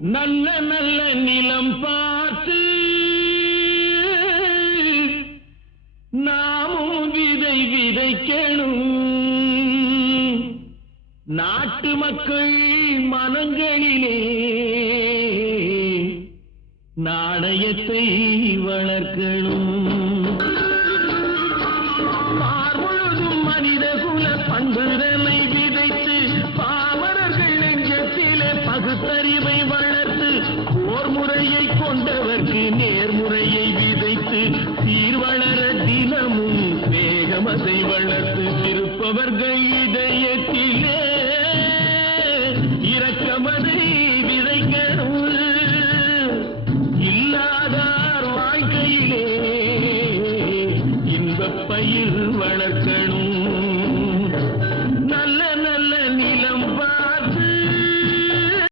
நல்ல நல்ல நிலம் பார்த்து நாமும் விதை விதைக்கணும். நாட்டு மக்கள் மனங்களிலே நாணயத்தை வளர்க்கணும். பார்முழுதும் மனித குல பண்புதனை விதைத்து பாமரர்கள் நெஞ்சத்திலே பகுத்தறிவை வளர்த்து போர் முறையை கொண்டவர்க்கு நேர்முறையை விதைத்து சீர்வளர தினமும் வேகமதை வளர்த்து திருப்பவர்கள் இதயத்திலே இரக்கமதை